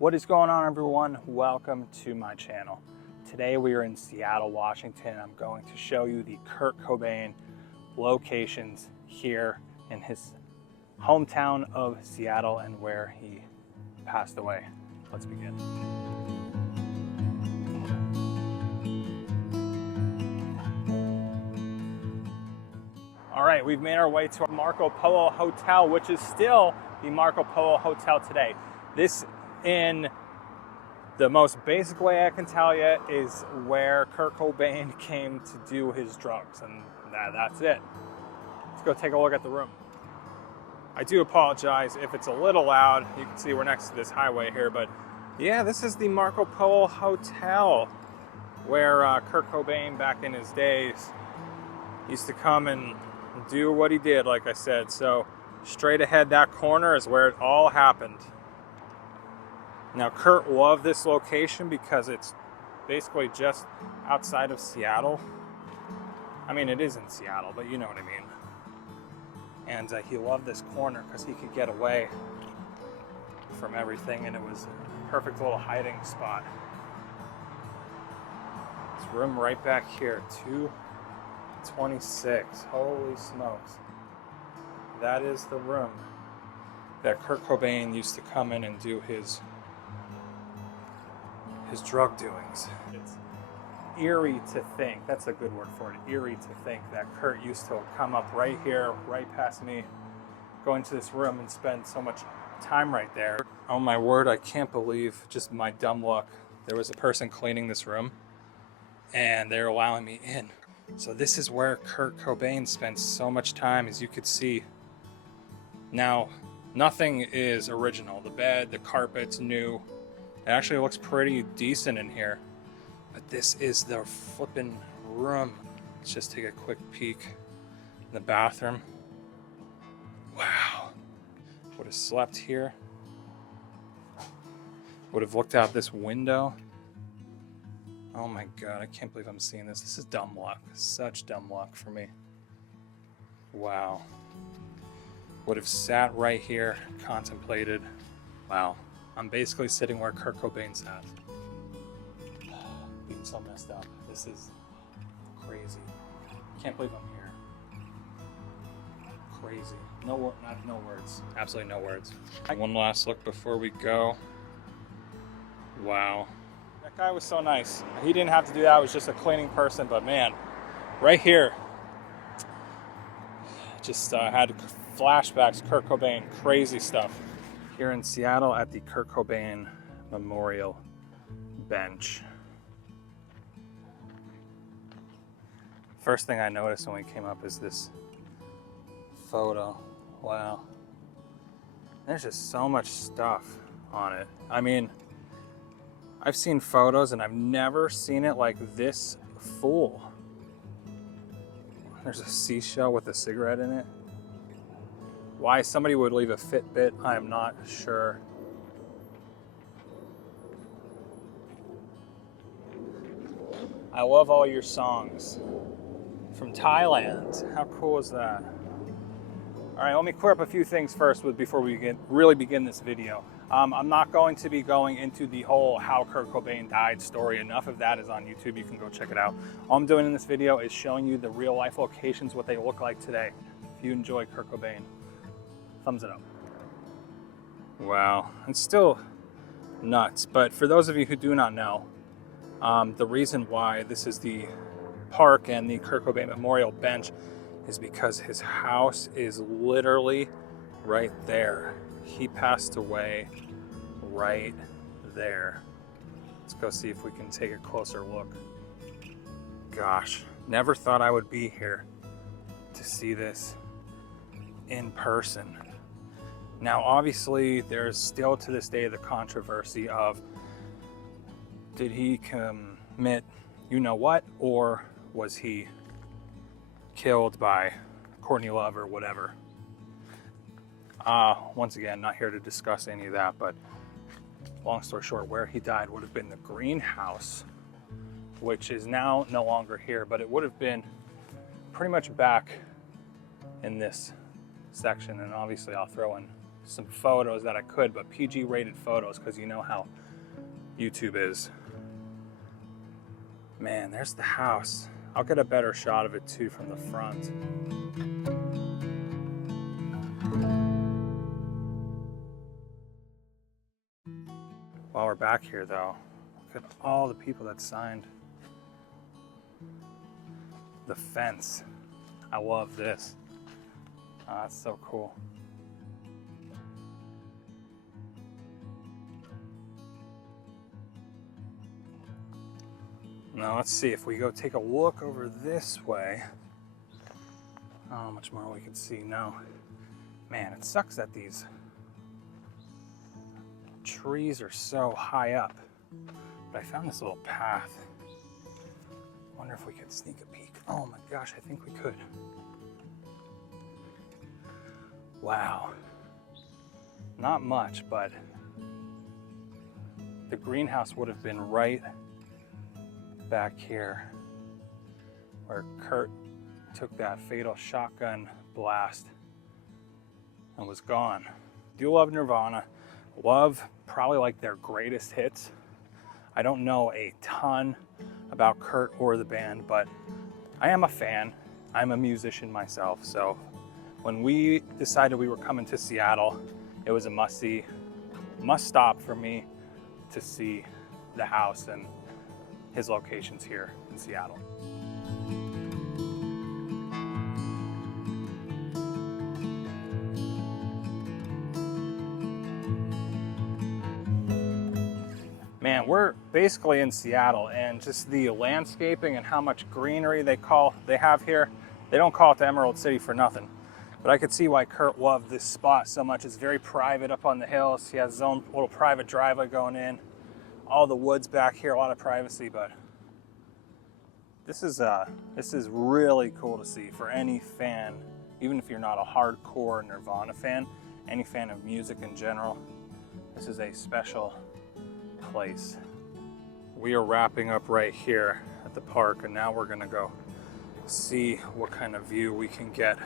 What is going on, everyone? Welcome to my channel. Today we are in Seattle, Washington. I'm going to show you the Kurt Cobain locations here in his hometown of Seattle and where he passed away. Let's begin. All right, we've made our way to our Marco Polo Hotel, which is still the Marco Polo Hotel today. This, in the most basic way I can tell you, is where Kurt Cobain came to do his drugs, and that's it. Let's go take a look at the room. I do apologize if it's a little loud. You can see we're next to this highway here, but yeah, this is the Marco Polo Hotel where Kurt Cobain, back in his days, used to come and do what he did, like I said. So straight ahead, that corner is where it all happened. Now, Kurt loved this location because it's basically just outside of Seattle. I mean, it is in Seattle, but you know what I mean. And he loved this corner because he could get away from everything, and it was a perfect little hiding spot. This room right back here, 226. Holy smokes. That is the room that Kurt Cobain used to come in and do his drug doings. It's eerie to think, that's a good word for it, eerie to think that Kurt used to come up right here, right past me, go into this room and spend so much time right there. Oh my word, I can't believe just my dumb luck. There was a person cleaning this room and they're allowing me in. So this is where Kurt Cobain spent so much time, as you could see. Now, nothing is original. The bed, the carpet's new. It actually looks pretty decent in here. But this is the flippin' room. Let's just take a quick peek in the bathroom. Wow. Would have slept here. Would have looked out this window. Oh my God, I can't believe I'm seeing this. This is dumb luck. Such dumb luck for me. Wow. Would have sat right here, contemplated. Wow. I'm basically sitting where Kurt Cobain sat. Being so messed up. This is crazy. Can't believe I'm here. Crazy. No words. Absolutely no words. One last look before we go. Wow. That guy was so nice. He didn't have to do that. I was just a cleaning person, but man, right here, just had flashbacks. Kurt Cobain, crazy stuff. Here in Seattle at the Kurt Cobain Memorial Bench. First thing I noticed when we came up is this photo. Wow. There's just so much stuff on it. I mean, I've seen photos and I've never seen it like this full. There's a seashell with a cigarette in it. Why somebody would leave a Fitbit, I am not sure. I love all your songs. From Thailand. How cool is that? All right, let me clear up a few things first before we really begin this video. I'm not going to be going into the whole how Kurt Cobain died story. Enough of that is on YouTube. You can go check it out. All I'm doing in this video is showing you the real life locations, what they look like today. If you enjoy Kurt Cobain, thumbs it up. Wow, it's still nuts. But for those of you who do not know, the reason why this is the park and the Kurt Cobain Memorial Bench is because his house is literally right there. He passed away right there. Let's go see if we can take a closer look. Gosh, never thought I would be here to see this in person. Now, obviously, there's still to this day the controversy of, did he commit you know what, or was he killed by Courtney Love or whatever? Once again, not here to discuss any of that, but long story short, where he died would have been the greenhouse, which is now no longer here, but it would have been pretty much back in this section. And obviously I'll throw in some photos that I could, but PG rated photos, because you know how YouTube is. Man, there's the house. I'll get a better shot of it too from the front. While we're back here though, look at all the people that signed. The fence. I love this. Oh, that's so cool. Now let's see if we go take a look over this way. How much more we can see now. Man, it sucks that these trees are so high up. But I found this little path. Wonder if we could sneak a peek. Oh my gosh, I think we could. Wow. Not much, but the greenhouse would have been right back here where Kurt took that fatal shotgun blast and was gone. Do love Nirvana. Love probably like their greatest hits. I don't know a ton about Kurt or the band, but I am a fan. I'm a musician myself, so when we decided we were coming to Seattle, it was a must-see, must-stop for me to see the house and his locations here in Seattle. Man, we're basically in Seattle, and just the landscaping and how much greenery they have here. They don't call it the Emerald City for nothing. But I could see why Kurt loved this spot so much. It's very private up on the hills. He has his own little private driveway going in. All the woods back here, a lot of privacy, but this is really cool to see for any fan, even if you're not a hardcore Nirvana fan, any fan of music in general. This is a special place. We are wrapping up right here at the park, and now we're gonna go see what kind of view we can get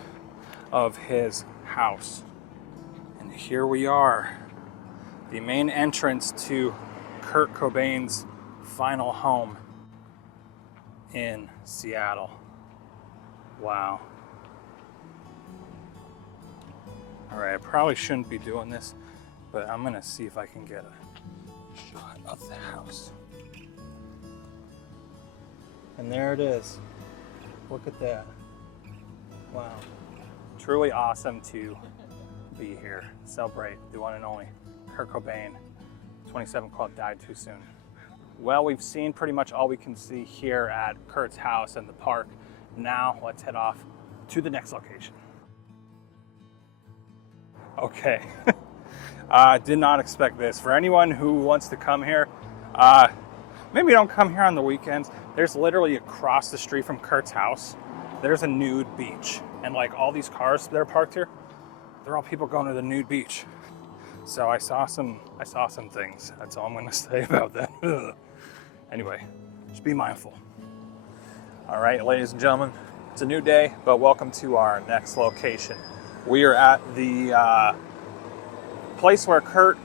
of his house. And here we are, the main entrance to Kurt Cobain's final home in Seattle. Wow. All right, I probably shouldn't be doing this, but I'm gonna see if I can get a shot of the house. And there it is. Look at that. Wow. Truly awesome to be here, celebrate the one and only Kurt Cobain. 27 Club died too soon. Well, we've seen pretty much all we can see here at Kurt's house and the park. Now let's head off to the next location. Okay, did not expect this. For anyone who wants to come here, maybe don't come here on the weekends. There's literally across the street from Kurt's house, there's a nude beach. And like all these cars that are parked here, they're all people going to the nude beach. So I saw some things. That's all I'm gonna say about that. Anyway, just be mindful. All right, ladies and gentlemen, it's a new day, but welcome to our next location. We are at the place where Kurt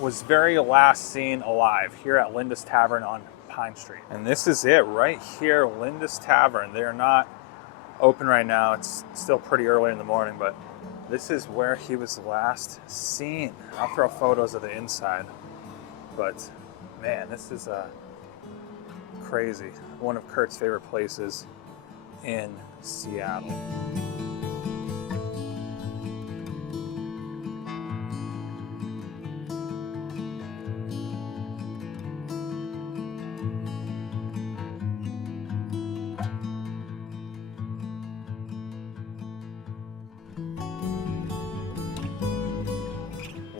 was very last seen alive, here at Linda's Tavern on Pine Street. And this is it right here, Linda's Tavern. They're not open right now. It's still pretty early in the morning, but this is where he was last seen. I'll throw photos of the inside, but man, this is crazy. One of Kurt's favorite places in Seattle.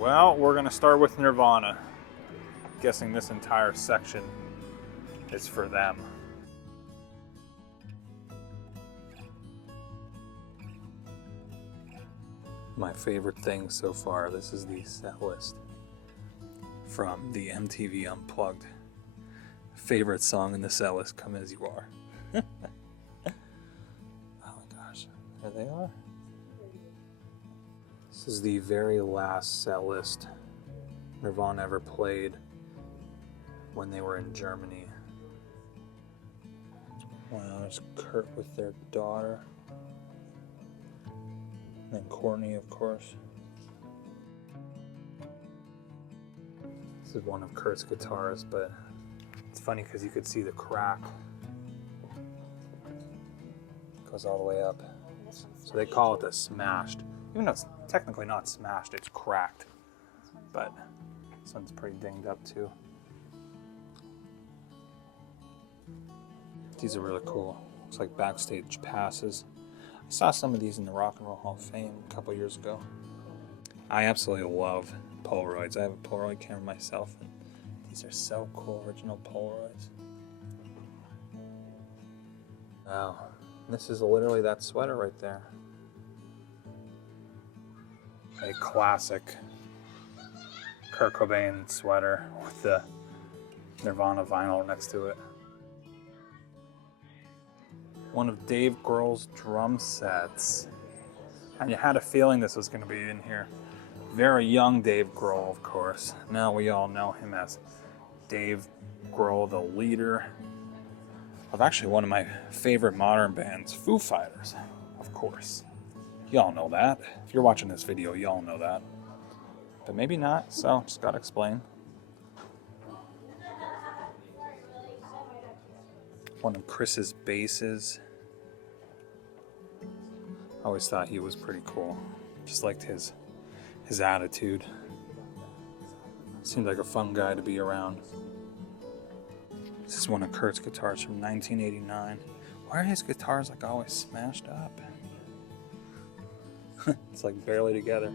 Well, we're gonna start with Nirvana. Guessing this entire section is for them. My favorite thing so far, this is the set list from the MTV Unplugged. Favorite song in the set list, Come As You Are. Oh my gosh, there they are. This This is the very last set list Nirvana ever played when they were in Germany. Wow, there's Kurt with their daughter. And then Courtney, of course. This is one of Kurt's guitars, but it's funny because you could see the crack. It goes all the way up. So they call it the smashed. Even though it's technically not smashed, it's cracked. But this one's pretty dinged up too. These are really cool. Looks like backstage passes. I saw some of these in the Rock and Roll Hall of Fame a couple years ago. I absolutely love Polaroids. I have a Polaroid camera myself, and these are so cool, original Polaroids. Wow, this is literally that sweater right there. A classic Kurt Cobain sweater with the Nirvana vinyl next to it. One of Dave Grohl's drum sets. And you had a feeling this was going to be in here. Very young Dave Grohl, of course. Now we all know him as Dave Grohl, the leader of actually one of my favorite modern bands, Foo Fighters, of course. Y'all know that. If you're watching this video, y'all know that. But maybe not, so just gotta explain. One of Chris's basses. I always thought he was pretty cool. Just liked his attitude. Seemed like a fun guy to be around. This is one of Kurt's guitars from 1989. Why are his guitars like always smashed up? It's like barely together.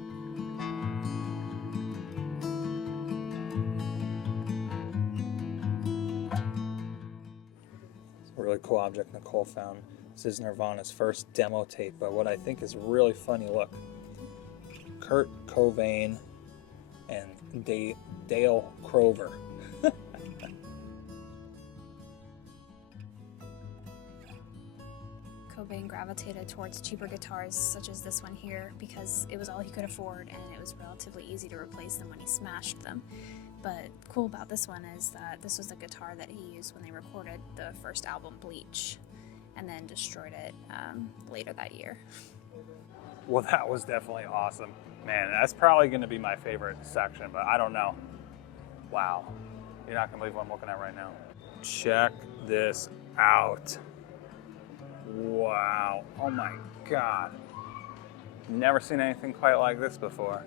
It's a really cool object Nicole found. This is Nirvana's first demo tape, but what I think is really funny, look. Kurt Cobain and Dale Crover. Cobain gravitated towards cheaper guitars such as this one here because it was all he could afford and it was relatively easy to replace them when he smashed them. But cool about this one is that this was the guitar that he used when they recorded the first album, Bleach, and then destroyed it later that year. Well, that was definitely awesome. Man, that's probably going to be my favorite section, but I don't know. Wow. You're not going to believe what I'm looking at right now. Check this out. Wow. Oh my God. Never seen anything quite like this before.